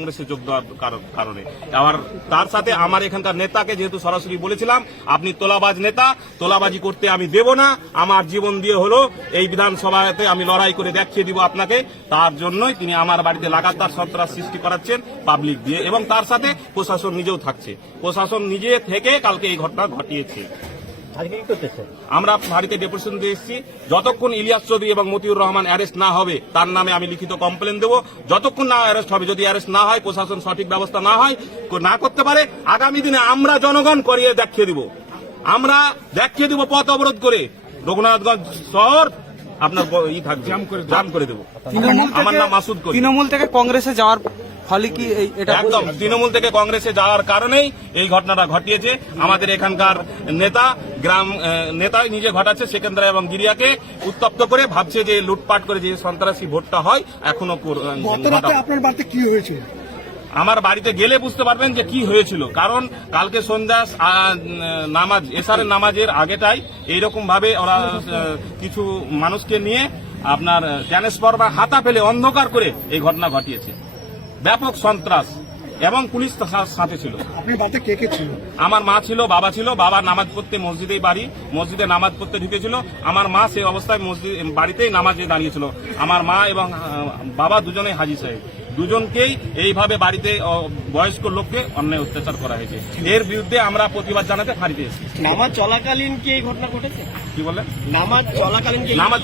কংগ্রেসে যোগ দেওয়ার কারণে। আবার তার সাথে আমার এখানকার নেতাকে যেহেতু সরাসরি বলেছিলাম আপনি তোলাবাজ নেতা, তোলাবাজি করতে আমি দেব না, আমার জীবন দিয়ে হলো এই বিধানসভাতে আমি লড়াই করে দেখিয়ে দিব আপনাকে, তার জন্যই তিনি আমার বাড়িতে লাগাতার সন্ত্রাস সৃষ্টি করাচ্ছেন পাবলিক দিয়ে, এবং তার সাথে প্রশাসন নিজেও থাকছে। প্রশাসন নিজে থেকে কালকে এই ঘটনা ঘটিয়েছে। আমরা বাড়িতে ডেপুটেশন দিয়ে এসেছি, যতক্ষণ ইলিয়াস চৌধুরী এবং মতিউর রহমান অ্যারেস্ট না হবে তার নামে আমি লিখিত কমপ্লেন দেবো। যতক্ষণ না অ্যারেস্ট হবে, যদি অ্যারেস্ট না হয়, প্রশাসন সঠিক ব্যবস্থা না হয়, না করতে পারে, আগামী দিনে আমরা জনগণ করিয়ে দেখিয়ে দিব। আমরা দেখিয়ে দিব পথ অবরোধ করে রঘুনাথগঞ্জ শহর আপনার জাম করে দেবো। আমার নাম মাসুদ করিম। তৃণমূল থেকে কংগ্রেসে যাওয়ার ফলে কি এটা একদম তৃণমূল থেকে কংগ্রেসে যাওয়ার কারণেই এই ঘটনাটা ঘটিয়েছে। আমাদের এখানকার নেতা গ্রাম নেতাই নিজে ঘটাচ্ছে, সেকেন্দ্রা এবং গিরিয়াকে উত্তপ্ত করে ভাবছে যে লুটপাট করে যে সন্ত্রাসী ভোটটা হয় এখনো। আপনার বাড়িতে কি হয়েছে? আমার বাড়িতে গেলে বুঝতে পারবেন যে কি হয়েছিল, কারণ কালকে সন্ধ্যা নামাজ এশারের নামাজের আগেটাই এইরকম ভাবে ওরা কিছু মানুষকে নিয়ে আপনার ট্রান্সফর বা হাতা ফেলে অন্ধকার করে এই ঘটনা ঘটিয়েছে। ব্যাপক সন্ত্রাস এবং পুলিশ সাথে ছিল। আপনি বাড়িতে কে কে ছিল? আমার মা ছিল, বাবা ছিল। বাবা নামাজ পড়তে মসজিদেই বাড়ি, মসজিদে নামাজ পড়তে ঢুকেছিল। আমার মা সেই অবস্থায় মসজিদ বাড়িতেই নামাজে দাঁড়িয়েছিল। আমার মা এবং বাবা দুজনেই হাজী সাহেব, দুজনকেই এইভাবে বাড়িতে বয়স্ক লোককে অন্যায় অত্যাচার করা হয়েছে। এর বিরুদ্ধে আমরা প্রতিবাদ জানাতে ফাঁড়িতে এসেছি। নামাজ চলাকালীন কি এই ঘটনা ঘটেছে? কি বলে? নামাজ চলাকালীন নামাজ